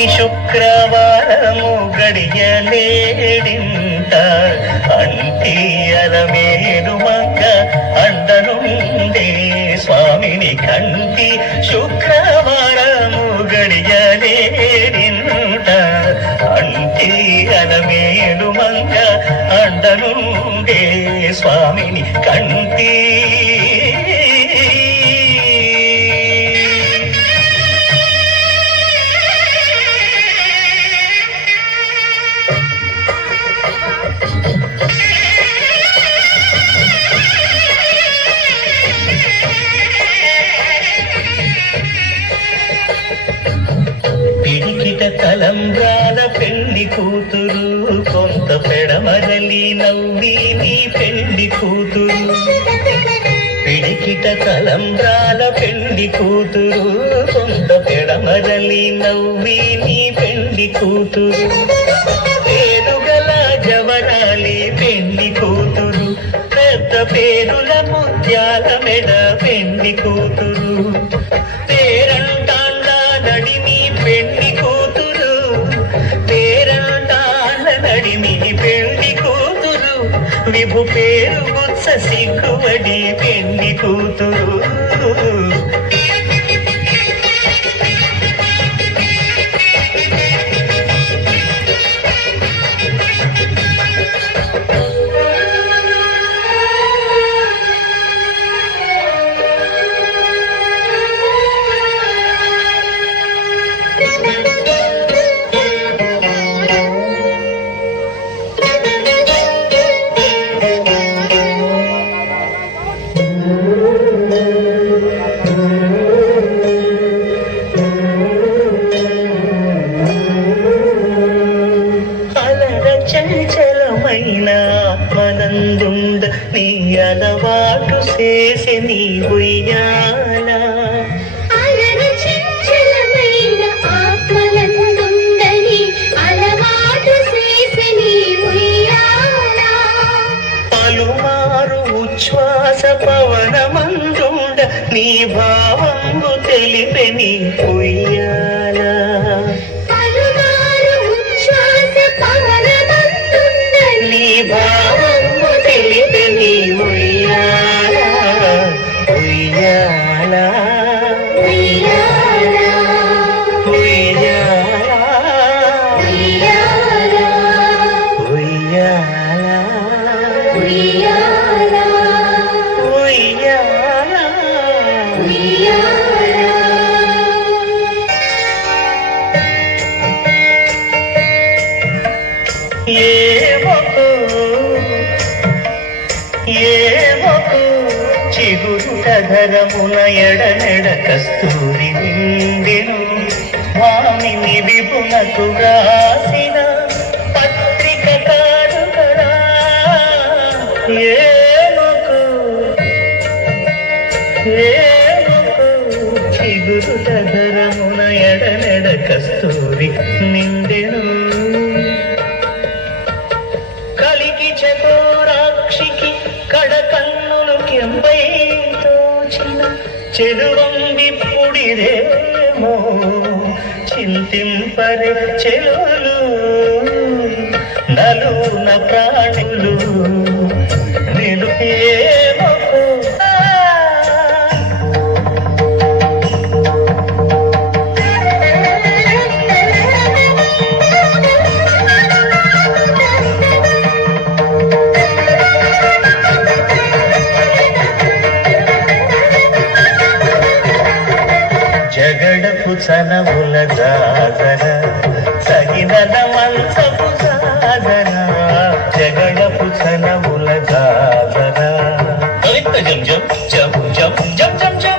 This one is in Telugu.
ఈ శుక్రవారము గడియలేడింట అంటి అలమేలు మంగ అండనుండే స్వామిని కంటి శుక్రవారము గడియలేడింట అంటి అలమేలు మంగ అండనుండే స్వామిని కంటి. పిడికిట తలంబ్రాల పెళ్లి కూతురు కొంత పెడమరలి నవ్వి నీ పెళ్లి కూతురు. పిడికిట తలంబ్రాల పెళ్లి కూతురు కొంత పెడమరలి నవ్వి నీ పెళ్లి కూతురు. పేరుగల జవరాలి పెళ్లి కూతురు పెద్ద పేరుల ముత్యాల మెడ పెళ్లి కూతురు. పేరంటాళ్ళ నడిమి పెళ్లి కూతురు పేరంటాళ్ళ నడిమి పెళ్లి కూతురు. విభు పేరు గుత్స సిగ్గువడి పెళ్లి కూతురు. చంచలమైన ఆత్మనందుండ నీ అలవాటు చేసి నీ ఉయ్యాల. పలుమారు ఉచ్ఛ్వాస పవనమందుండ నీ భావంబు తెలిపే నీ ఉయ్యాల. నీ భావము తెలిపే నీ ఉయ్యాల ఉయ్యాల ఉయ్యాల ఉయ్యాల ఉయ్యాల ఉయ్యాల ఉయ్యాల ఉయ్యాల. ఏమకు చిగురుట ధరమున ఎడనెడ కస్తూరి నిండెను స్వామిని విపునకు రాసిన పత్రిక కాదు కదా. ఏమకు చిగురుట ధరమున ఎడనెడ కస్తూరి నిండెను. కలికి చకోరాక్షికి కడకన్నులు కెంపై తోచిన చెలువం విప్పుడిదేమో చింతింపరే చెలులు నలున ప్రాణులు నిలుపేమకు. జగడపు చనవుల జాగర సగినల మంచపు సాగర. జగడపు చనవుల జాగర జం జం జం జం జం జం జం.